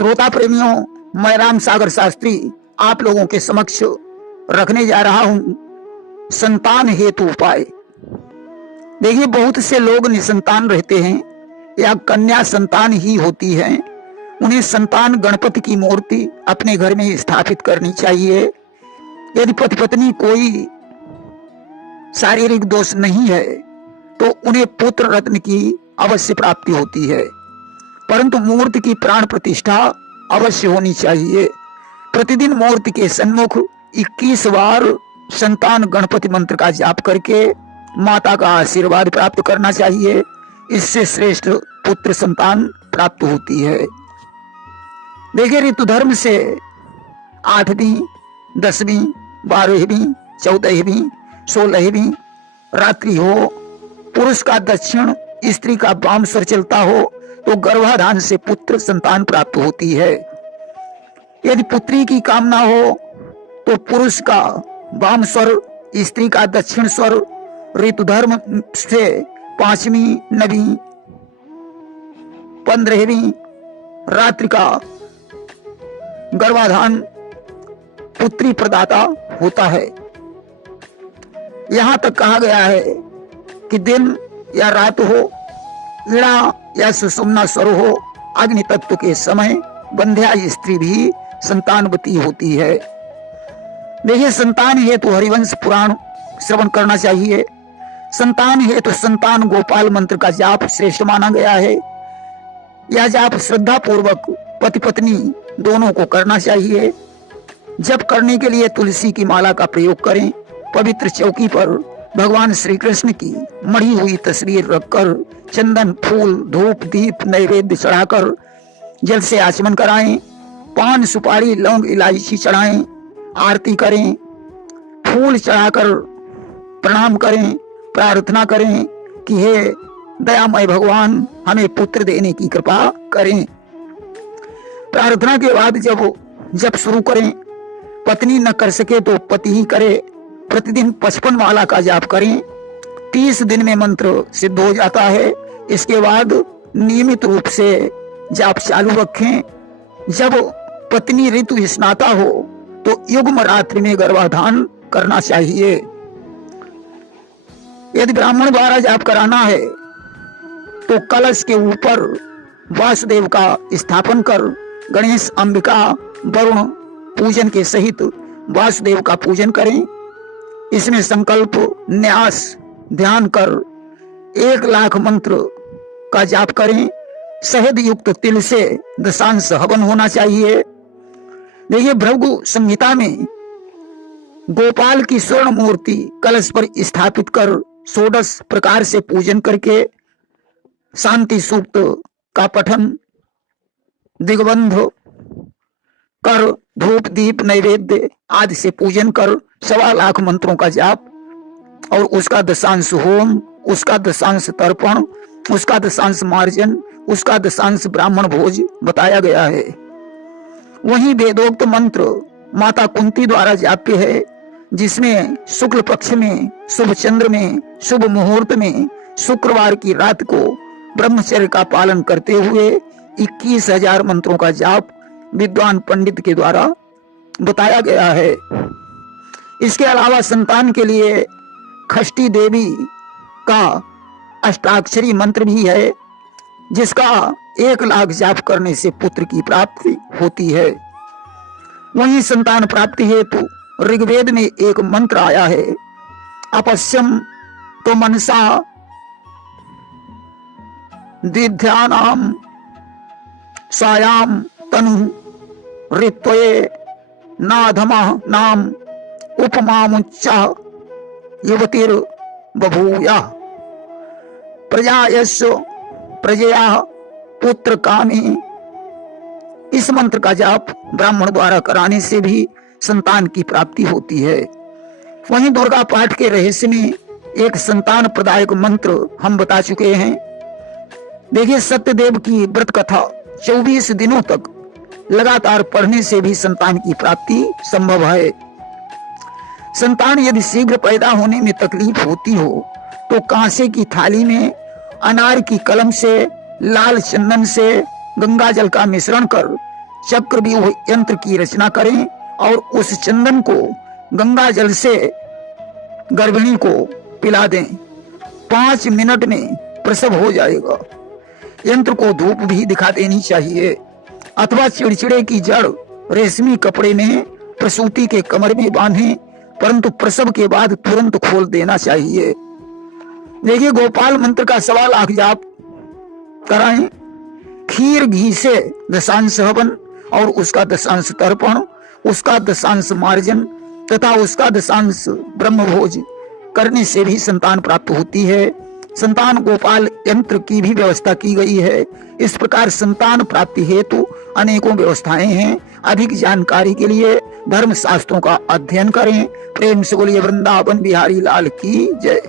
श्रोता प्रेमियों, मैं राम सागर शास्त्री आप लोगों के समक्ष रखने जा रहा हूं संतान हेतु उपाय। देखिए, बहुत से लोग निसंतान रहते हैं या कन्या संतान ही होती है। उन्हें संतान गणपति की मूर्ति अपने घर में स्थापित करनी चाहिए। यदि पति पत्नी कोई शारीरिक दोष नहीं है तो उन्हें पुत्र रत्न की अवश्य प्राप्ति होती है, परंतु मूर्ति की प्राण प्रतिष्ठा अवश्य होनी चाहिए। प्रतिदिन मूर्ति के सन्मुख 21 बार संतान गणपति मंत्र का जाप करके माता का आशीर्वाद प्राप्त करना चाहिए। इससे श्रेष्ठ पुत्र संतान प्राप्त होती है। देखिए, ऋतु धर्म से 8वीं, 10वीं, 12वीं, 14वीं, 16वीं रात्रि हो, पुरुष का दक्षिण, स्त्री का वाम स्वर चलता हो तो गर्भाधान से पुत्र संतान प्राप्त होती है। यदि पुत्री की कामना हो तो पुरुष का वाम स्वर, स्त्री का दक्षिण स्वर, ऋतु धर्म से 5वीं, 9वीं, 15वीं रात्रि का गर्भाधान पुत्री प्रदाता होता है। यहां तक कहा गया है कि दिन या रात हो, ईड़ा या सुषुम्ना स्वर हो, अग्नि तत्व के समय बंध्या स्त्री भी संतानवती होती है। देखिए, संतान हेतु हरिवंश पुराण श्रवण करना चाहिए। संतान हेतु संतान गोपाल मंत्र का जाप श्रेष्ठ माना गया है। यह जाप श्रद्धा पूर्वक पति पत्नी दोनों को करना चाहिए। जप करने के लिए तुलसी की माला का प्रयोग करें। पवित्र चौकी पर भगवान श्री कृष्ण की मढ़ी हुई तस्वीर रखकर चंदन, फूल, धूप, दीप, नैवेद्य चढ़ाकर जल से आचमन कराएं। पान, सुपारी, लौंग, इलायची चढ़ाएं, आरती करें, फूल चढ़ाकर प्रणाम करें, प्रार्थना करें कि हे दयामय भगवान हमें पुत्र देने की कृपा करें। प्रार्थना के बाद जब शुरू करें, पत्नी न कर सके तो पति ही करे। प्रतिदिन 55 माला का जाप करें। 30 दिन में मंत्र सिद्ध हो जाता है। इसके बाद नियमित रूप से जाप चालू रखें। जब पत्नी ऋतु स्नाता हो तो युग्म रात्रि में गर्भाधान करना चाहिए। यदि ब्राह्मण द्वारा जाप कराना है तो कलश के ऊपर वासुदेव का स्थापन कर गणेश, अंबिका, वरुण पूजन के सहित वासुदेव का पूजन करें। इसमें संकल्प, न्यास, ध्यान कर 1 लाख मंत्र का जाप करें। शहद युक्त तिल से दशांश हवन होना चाहिए। देखिए, भृगु संहिता में गोपाल की स्वर्ण मूर्ति कलश पर स्थापित कर 16 प्रकार से पूजन करके शांति सूक्त का पठन, दिग्बंध कर, धूप, दीप, नैवेद्य आदि से पूजन कर 1.25 लाख मंत्रों का जाप और उसका दशांश होम, उसका दशांश तर्पण, उसका दशांश मार्जन, उसका दशांश ब्राह्मण भोज बताया गया है। वहीं वेदोक्त मंत्र माता कुंती द्वारा जाप्य है, जिसमें शुक्ल पक्ष में, शुभ चंद्र में, शुभ मुहूर्त में, शुक्रवार की रात को ब्रह्मचर्य का पालन करते हुए 21,000 मंत्रों का जाप विद्वान पंडित के द्वारा बताया गया है। इसके अलावा संतान के लिए खष्टी देवी का अष्टाक्षरी मंत्र भी है, जिसका 1 लाख जाप करने से पुत्र की प्राप्ति होती है। वहीं संतान प्राप्ति हेतु ऋग्वेद में एक मंत्र आया है, अपश्यम तो मनसा दिध्यानाम सायाम तनु ऋत्वये नाधमा नाम उपमामुच्चा युवतिर बभूया प्रजायस्व प्रजया पुत्र कामी। इस मंत्र का जाप ब्राह्मण द्वारा कराने से भी संतान की प्राप्ति होती है। वहीं दुर्गा पाठ के रहस्य में एक संतान प्रदायक मंत्र हम बता चुके हैं। देखिए, सत्यदेव की व्रत कथा 24 दिनों तक लगातार पढ़ने से भी संतान की प्राप्ति संभव है। संतान यदि शीघ्र पैदा होने में तकलीफ होती हो तो कांसे की थाली में अनार की कलम से, लाल चंदन से गंगा जल का मिश्रण कर चक्रव्यूह यंत्र की रचना करें और उस चंदन को गंगा जल से गर्भिणी को पिला दें। 5 मिनट में प्रसव हो जाएगा। यंत्र को धूप भी दिखा देनी चाहिए अथवा चिड़चिड़े की जड़ रेशमी कपड़े में प्रसूति के कमर में बांधें, परंतु प्रसव के बाद तुरंत खोल देना चाहिए। देखिए, गोपाल मंत्र का 1.25 लाख जाप कराएं। खीर घी से दशांश हवन और उसका दशांश तर्पण, उसका दशांश मार्जन तथा उसका दशांश ब्रह्मभोज करने से भी संतान प्राप्त होती है। संतान गोपाल यंत्र की भी व्यवस्था की गई है। इस प्रकार संतान प्राप्ति हेतु अनेकों व्यवस्थाएं हैं। अधिक जानकारी के लिए धर्म शास्त्रों का अध्ययन करें। प्रेम से बोलिए वृंदावन बिहारी लाल की जय।